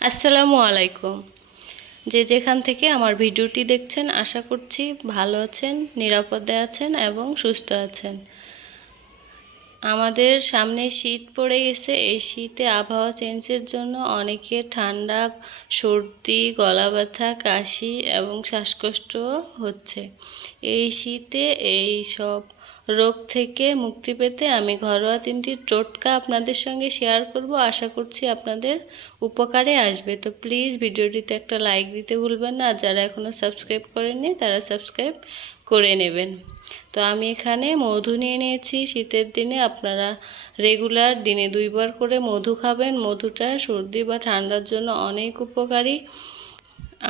আসসালামু আলাইকুম। যে যেখান থেকে আমার ভিডিওটি দেখছেন আশা করছি ভালো আছেন, নিরাপদে আছেন এবং সুস্থ আছেন। আমাদের সামনে শীত পড়ে গেছে। এই শীতে আবহাওয়া চেঞ্জের জন্য অনেকের ঠান্ডা, সর্দি, গলা ব্যথা, কাশি এবং শ্বাসকষ্ট হচ্ছে। এই শীতে এই সব রোগ থেকে মুক্তি পেতে আমি ঘরোয়া 3টি টোটকা আপনাদের সঙ্গে শেয়ার করব। আশা করছি আপনাদের উপকারে আসবে। তো প্লিজ ভিডিওটিতে একটা লাইক দিতে ভুলবেন না। যারা এখনও সাবস্ক্রাইব করেননি তারা সাবস্ক্রাইব করে নেবেন। তো আমি এখানে মধু নিয়ে নিয়েছি। শীতের দিনে আপনারা রেগুলার দিনে 2বার করে মধু খাবেন। মধুটা সর্দি বা ঠান্ডার জন্য অনেক উপকারী।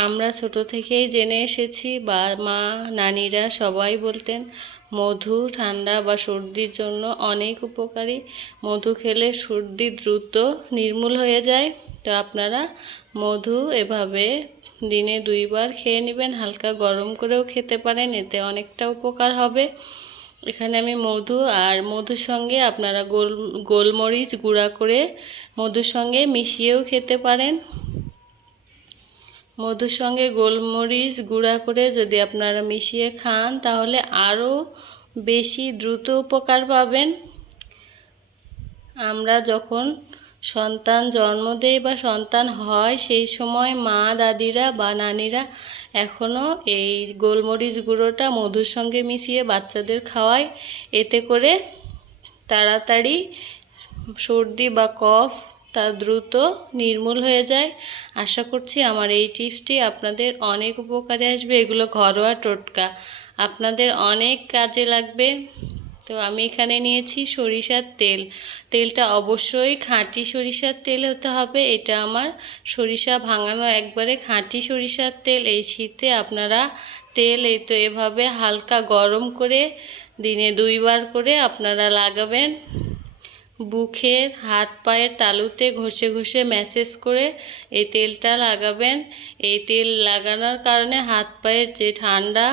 আমরা ছোট থেকেই জেনে এসেছি, বা মা, নানিরা সবাই বলতেন মধু ঠান্ডা বা সর্দির জন্য অনেক উপকারী। মধু খেলে সর্দি দ্রুত নির্মূল হয়ে যায়। তো আপনারা মধু এভাবে দিনে 2বার খেয়ে নেবেন। হালকা গরম করেও খেতে পারেন, এতে অনেকটা উপকার হবে। এখানে আমি মধু আর মধুর সঙ্গে আপনারা গোলমরিচ গুঁড়া করে মধুর সঙ্গে মিশিয়েও খেতে পারেন। মধুর সঙ্গে গোলমরিচ গুঁড়া করে যদি আপনারা মিশিয়ে খান তাহলে আরও বেশি দ্রুত উপকার পাবেন। আমরা যখন সন্তান জন্ম দেয় বা সন্তান হয় সেই সময় মা, দাদিরা বা নানিরা এখনও এই গোলমরিচ গুঁড়োটা মধুর সঙ্গে মিশিয়ে বাচ্চাদের খাওয়ায়। এতে করে তাড়াতাড়ি সর্দি বা কফ তা দ্রুত নির্মূল হয়ে যায়। আশা করছি আমার এই টিপসটি আপনাদের অনেক উপকারে আসবে। এগুলো ঘরোয়া টোটকা, আপনাদের অনেক কাজে লাগবে। তো আমি এখানে নিয়েছি সরিষার তেল। তেলটা অবশ্যই খাঁটি সরিষার তেল হতে হবে। এটা আমার সরিষা ভাঙানো একবারে খাঁটি সরিষার তেল। এই শীতে আপনারা তেল এই তো এভাবে হালকা গরম করে দিনে 2বার করে আপনারা লাগাবেন। বুকের, হাত পায়ের তালুতে ঘষে ঘষে ম্যাসেজ করে এই তেলটা লাগাবেন। এই তেল লাগানোর কারণে হাত পায়ের যে ঠান্ডা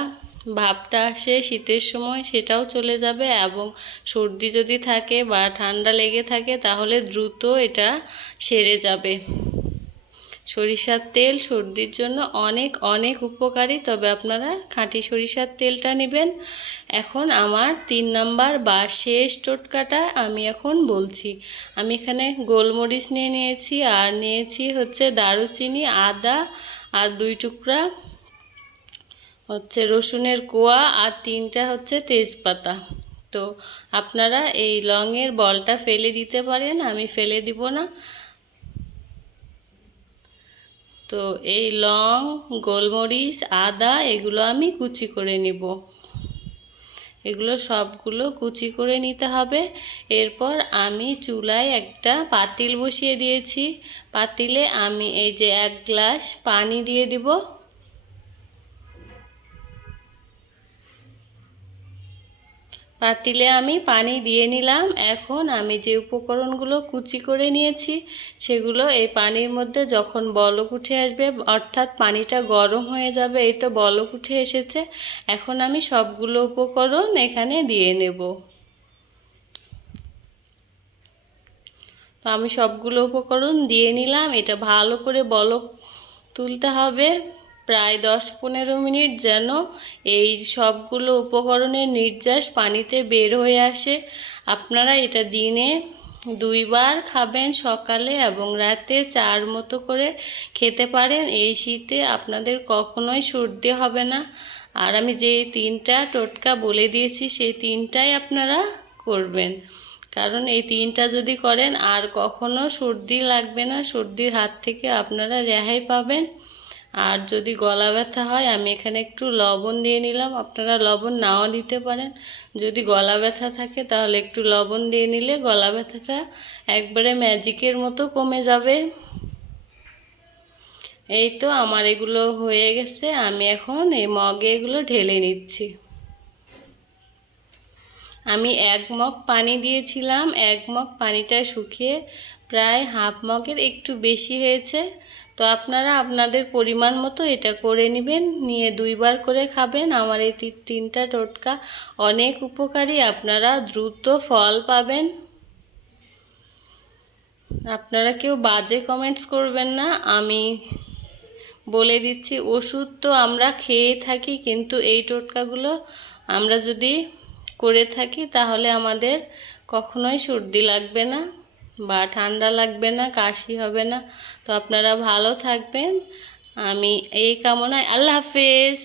ভাবটা আসে শীতের সময় সেটাও চলে যাবে, এবং সর্দি যদি থাকে বা ঠান্ডা লেগে থাকে তাহলে দ্রুত এটা সেরে যাবে। সরিষার তেল সর্দির জন্য অনেক অনেক উপকারী, তবে আপনারা খাঁটি সরিষার তেলটা নেবেন। এখন আমার 3 নাম্বার বা শেষ টোটকাটা আমি এখন বলছি। আমি এখানে গোলমরিচ নিয়ে নিয়েছি, আর নিয়েছি হচ্ছে দারুচিনি, আদা আর 2 টুকরা হচ্ছে রসুনের কোয়া, আর 3টা হচ্ছে তেজপাতা। তো আপনারা এই লংয়ের বলটা ফেলে দিতে পারেন, আমি ফেলে দিব না। তো এই লং, গোলমরিচ, আদা এগুলো আমি কুচি করে নিব। এগুলো সবগুলো কুচি করে নিতে হবে। এরপর আমি চুলায় একটা পাতিল বসিয়ে দিয়েছি। পাতিলে আমি এই যে 1 গ্লাস পানি দিয়ে দিব। পাতিলে আমি পানি দিয়ে নিলাম। এখন আমি যে উপকরণগুলো কুচি করে নিয়েছি সেগুলো এই পানির মধ্যে যখন বলক উঠে আসবে, অর্থাৎ পানিটা গরম হয়ে যাবে, এই তো বলক উঠে এসেছে। এখন আমি সবগুলো উপকরণ এখানে দিয়ে নেব। তো আমি সবগুলো উপকরণ দিয়ে নিলাম। এটা ভালো করে বলক তুলতে হবে, প্রায় 10-15 মিনিট, যেন এই সবগুলো উপকরণের নির্যাস পানিতে বের হয়ে আসে। আপনারা এটা দিনে 2বার খাবেন, সকালে এবং রাতে 4 মতো করে খেতে পারেন। এই শীতে আপনাদের কখনোই সর্দি হবে না। আর আমি যে 3টা টোটকা বলে দিয়েছি সেই 3টাই আপনারা করবেন, কারণ এই 3টা যদি করেন আর কখনো সর্দি লাগবে না। সর্দির হাত থেকে আপনারা রেহাই পাবেন। আর যদি গলা ব্যথা হয়, আমি এখানে একটু লবণ দিয়ে নিলাম, আপনারা লবণ নাও দিতে পারেন। যদি গলা ব্যথা থাকে তাহলে একটু লবণ দিয়ে নিলে গলা ব্যথাটা একবারে ম্যাজিকের মতো কমে যাবে। এই তো আমার এগুলো হয়ে গেছে। আমি এখন এই মগে এগুলো ঢেলে নিচ্ছি। আমি 1 মগ পানি দিয়েছিলাম। 1 মগ পানিটা শুকিয়ে প্রায় হাফ মগের একটু বেশি হয়েছে। তো আপনারা আপনাদের পরিমাণ মতো এটা করে নেবেন, নিয়ে 2বার করে খাবেন। আমার এই 3টা টোটকা অনেক উপকারী, আপনারা দ্রুত ফল পাবেন। আপনারা কেউ বাজে কমেন্টস করবেন না। আমি বলে দিচ্ছি, ওষুধ তো আমরা খেয়ে থাকি, কিন্তু এই টোটকাগুলো আমরা যদি করে থাকি তাহলে আমাদের কখনোই সর্দি লাগবে না বা ঠান্ডা লাগবে না, কাশি হবে না। তো আপনারা ভালো থাকবেন, আমি এই কামনায়। আল্লাহ হাফেজ।